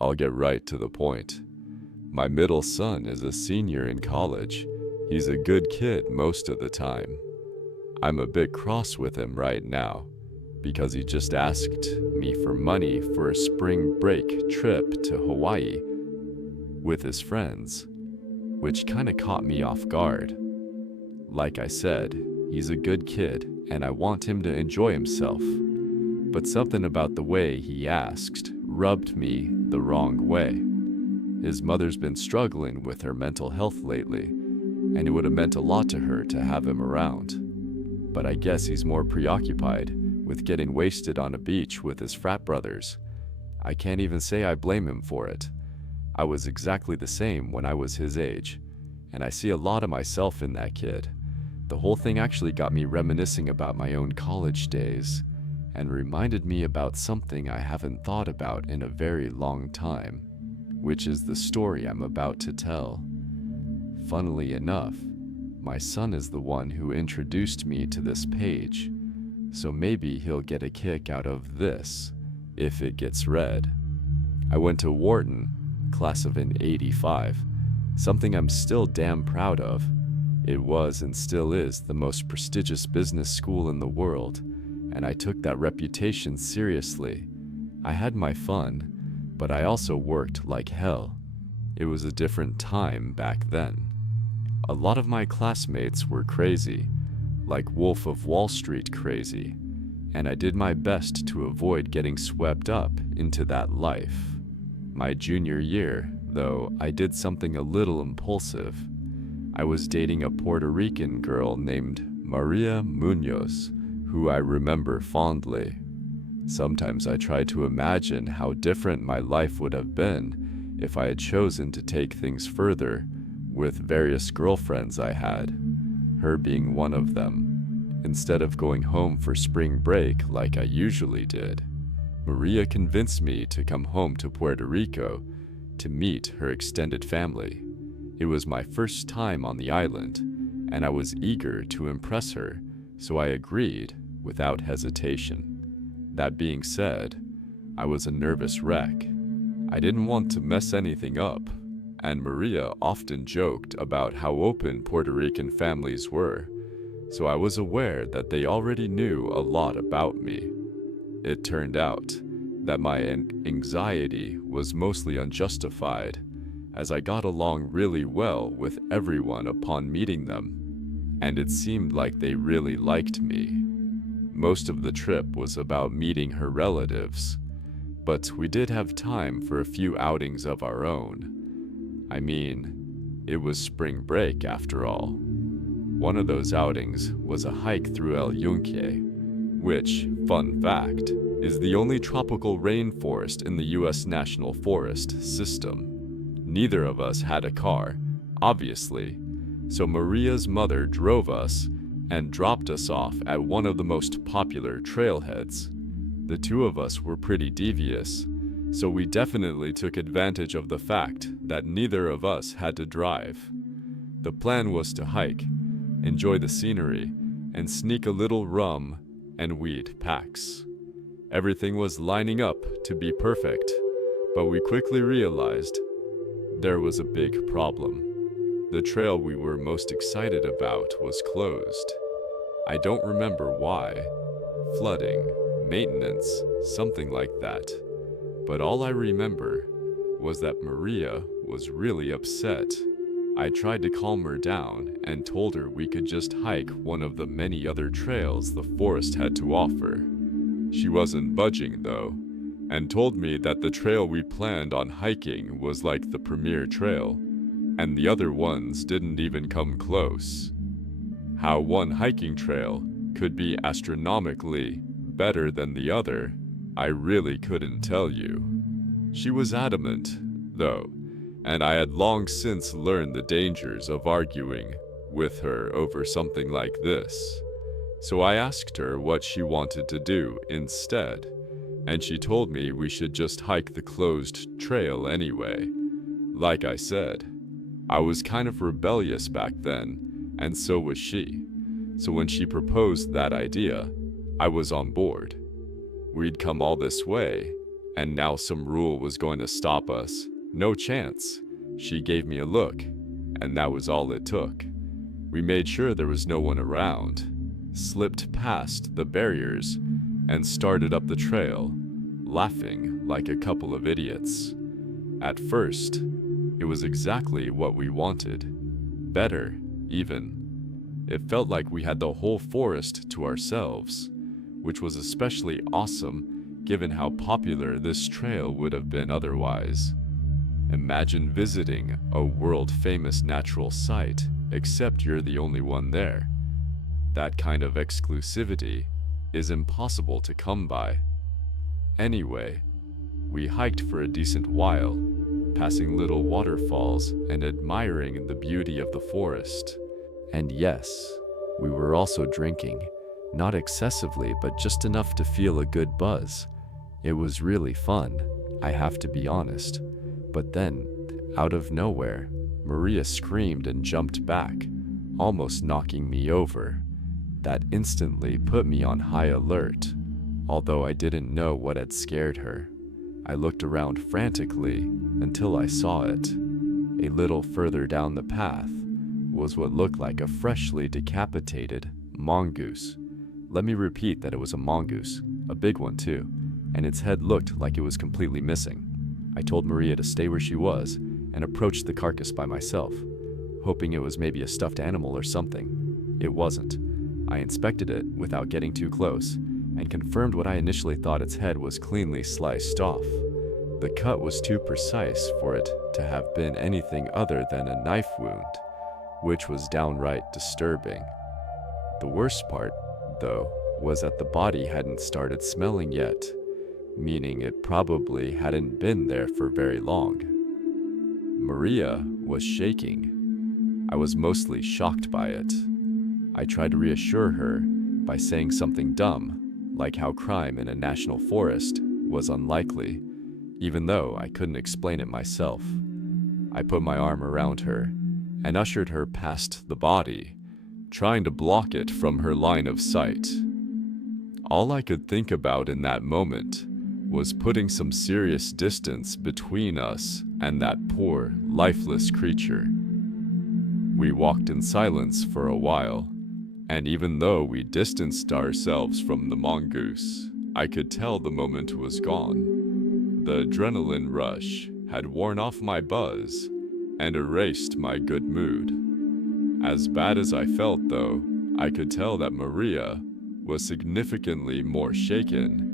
I'll get right to the point. My middle son is a senior in college. He's a good kid most of the time. I'm a bit cross with him right now because he just asked me for money for a spring break trip to Hawaii with his friends, which kinda caught me off guard. Like I said, he's a good kid and I want him to enjoy himself. But something about the way he asked rubbed me the wrong way. His mother's been struggling with her mental health lately, and it would have meant a lot to her to have him around. But I guess he's more preoccupied with getting wasted on a beach with his frat brothers. I can't even say I blame him for it. I was exactly the same when I was his age, and I see a lot of myself in that kid. The whole thing actually got me reminiscing about my own college days, and reminded me about something I haven't thought about in a very long time, which is the story I'm about to tell. Funnily enough, my son is the one who introduced me to this page, so maybe he'll get a kick out of this if it gets read. I went to Wharton, class of an '85, something I'm still damn proud of. It was and still is the most prestigious business school in the world, and I took that reputation seriously. I had my fun, but I also worked like hell. It was a different time back then. A lot of my classmates were crazy, like Wolf of Wall Street crazy, and I did my best to avoid getting swept up into that life. My junior year, though, I did something a little impulsive. I was dating a Puerto Rican girl named Maria Munoz, who I remember fondly. Sometimes I try to imagine how different my life would have been if I had chosen to take things further with various girlfriends I had, her being one of them. Instead of going home for spring break like I usually did, Maria convinced me to come home to Puerto Rico to meet her extended family. It was my first time on the island, and I was eager to impress her, so I agreed without hesitation. That being said, I was a nervous wreck. I didn't want to mess anything up, and Maria often joked about how open Puerto Rican families were, so I was aware that they already knew a lot about me. It turned out that my anxiety was mostly unjustified, as I got along really well with everyone upon meeting them, and it seemed like they really liked me. Most of the trip was about meeting her relatives, but we did have time for a few outings of our own. I mean, it was spring break after all. One of those outings was a hike through El Yunque, which, fun fact, is the only tropical rainforest in the US National Forest system. Neither of us had a car, obviously, so Maria's mother drove us and dropped us off at one of the most popular trailheads. The two of us were pretty devious, so we definitely took advantage of the fact that neither of us had to drive. The plan was to hike, enjoy the scenery, and sneak a little rum and weed packs. Everything was lining up to be perfect, but we quickly realized there was a big problem. The trail we were most excited about was closed. I don't remember why. Flooding, maintenance, something like that. But all I remember was that Maria was really upset. I tried to calm her down and told her we could just hike one of the many other trails the forest had to offer. She wasn't budging though, and told me that the trail we planned on hiking was like the premier trail, and the other ones didn't even come close. How one hiking trail could be astronomically better than the other, I really couldn't tell you. She was adamant, though, and I had long since learned the dangers of arguing with her over something like this. So I asked her what she wanted to do instead, and she told me we should just hike the closed trail anyway. Like I said, I was kind of rebellious back then, and so was she. So when she proposed that idea, I was on board. We'd come all this way, And now some rule was going to stop us. No chance. She gave me a look, and that was all it took. We made sure there was no one around, slipped past the barriers, and started up the trail, laughing like a couple of idiots. At first, it was exactly what we wanted. Better, even. It felt like we had the whole forest to ourselves, which was especially awesome given how popular this trail would have been otherwise. Imagine visiting a world-famous natural site, except you're the only one there. That kind of exclusivity is impossible to come by. Anyway, we hiked for a decent while, passing little waterfalls and admiring the beauty of the forest. And yes, we were also drinking, not excessively, but just enough to feel a good buzz. It was really fun, I have to be honest. But then, out of nowhere, Maria screamed and jumped back, almost knocking me over. That instantly put me on high alert, although I didn't know what had scared her. I looked around frantically until I saw it. A little further down the path was what looked like a freshly decapitated mongoose. Let me repeat that it was a mongoose, a big one too, and its head looked like it was completely missing. I told Maria to stay where she was and approached the carcass by myself, hoping it was maybe a stuffed animal or something. It wasn't. I inspected it without getting too close and confirmed what I initially thought its head was cleanly sliced off. The cut was too precise for it to have been anything other than a knife wound, which was downright disturbing. The worst part, though, was that the body hadn't started smelling yet, meaning it probably hadn't been there for very long. Maria was shaking. I was mostly shocked by it. I tried to reassure her by saying something dumb, like how crime in a national forest was unlikely, even though I couldn't explain it myself. I put my arm around her and ushered her past the body, trying to block it from her line of sight. All I could think about in that moment was putting some serious distance between us and that poor, lifeless creature. We walked in silence for a while, and even though we distanced ourselves from the mongoose, I could tell the moment was gone. The adrenaline rush had worn off my buzz and erased my good mood. As bad as I felt, though, I could tell that Maria was significantly more shaken,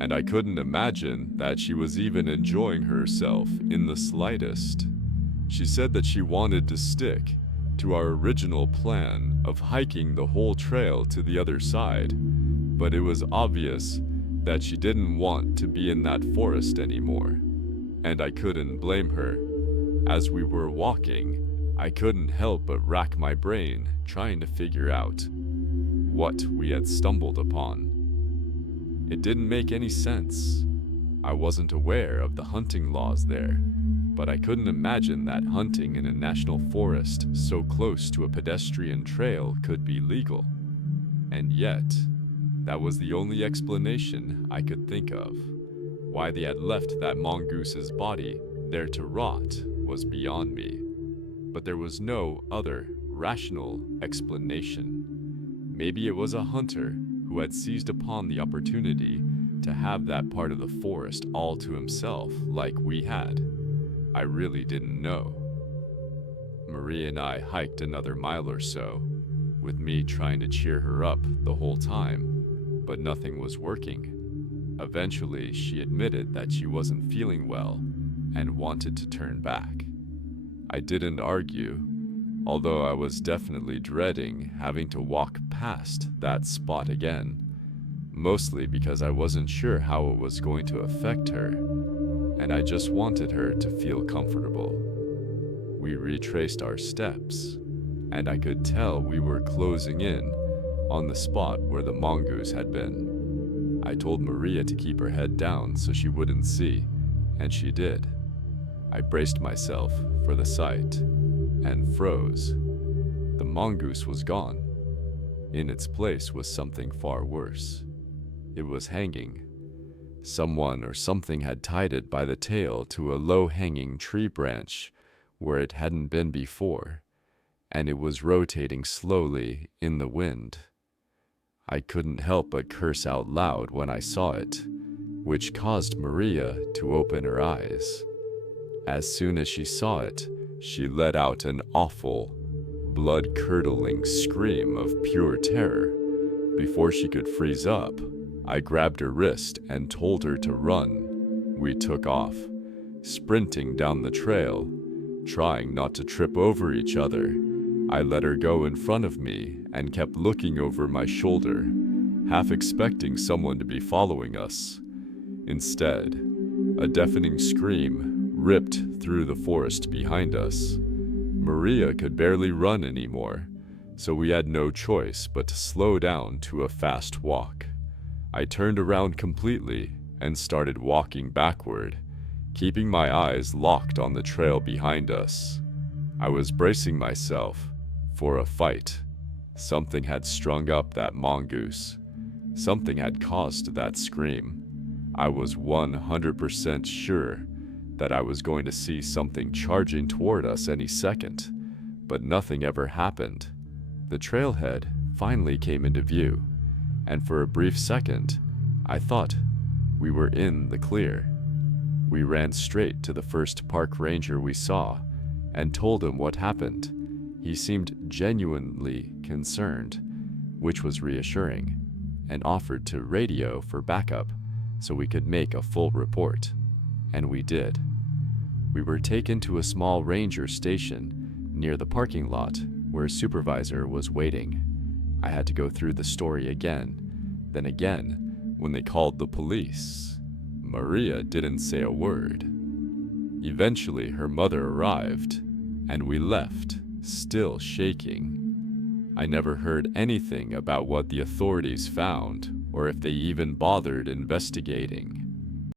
and I couldn't imagine that she was even enjoying herself in the slightest. She said that she wanted to stick to our original plan of hiking the whole trail to the other side, but it was obvious that she didn't want to be in that forest anymore, and I couldn't blame her. As we were walking, I couldn't help but rack my brain trying to figure out what we had stumbled upon. It didn't make any sense. I wasn't aware of the hunting laws there, but I couldn't imagine that hunting in a national forest so close to a pedestrian trail could be legal. And yet, that was the only explanation I could think of. Why they had left that mongoose's body there to rot was beyond me. But there was no other rational explanation. Maybe it was a hunter who had seized upon the opportunity to have that part of the forest all to himself like we had. I really didn't know. Maria and I hiked another mile or so, with me trying to cheer her up the whole time, but nothing was working. Eventually, she admitted that she wasn't feeling well and wanted to turn back. I didn't argue, although I was definitely dreading having to walk past that spot again, mostly because I wasn't sure how it was going to affect her, and I just wanted her to feel comfortable. We retraced our steps, and I could tell we were closing in on the spot where the mongoose had been. I told Maria to keep her head down so she wouldn't see, and she did. I braced myself for the sight and froze. The mongoose was gone. In its place was something far worse. It was hanging, Someone or something had tied it by the tail to a low-hanging tree branch where it hadn't been before, and it was rotating slowly in the wind. I couldn't help but curse out loud when I saw it, which caused Maria to open her eyes. As soon as she saw it, she let out an awful, blood-curdling scream of pure terror. Before she could freeze up, I grabbed her wrist and told her to run. We took off, sprinting down the trail, trying not to trip over each other. I let her go in front of me and kept looking over my shoulder, half expecting someone to be following us. Instead, a deafening scream ripped through the forest behind us. Maria could barely run anymore, so we had no choice but to slow down to a fast walk. I turned around completely and started walking backward, keeping my eyes locked on the trail behind us. I was bracing myself for a fight. Something had strung up that mongoose. Something had caused that scream. I was 100% sure that I was going to see something charging toward us any second, but nothing ever happened. The trailhead finally came into view, and for a brief second, I thought we were in the clear. We ran straight to the first park ranger we saw and told him what happened. He seemed genuinely concerned, which was reassuring, and offered to radio for backup so we could make a full report. And we did. We were taken to a small ranger station near the parking lot where a supervisor was waiting. I had to go through the story again, then again when they called the police. Maria didn't say a word. Eventually her mother arrived, and we left, still shaking. I never heard anything about what the authorities found or if they even bothered investigating.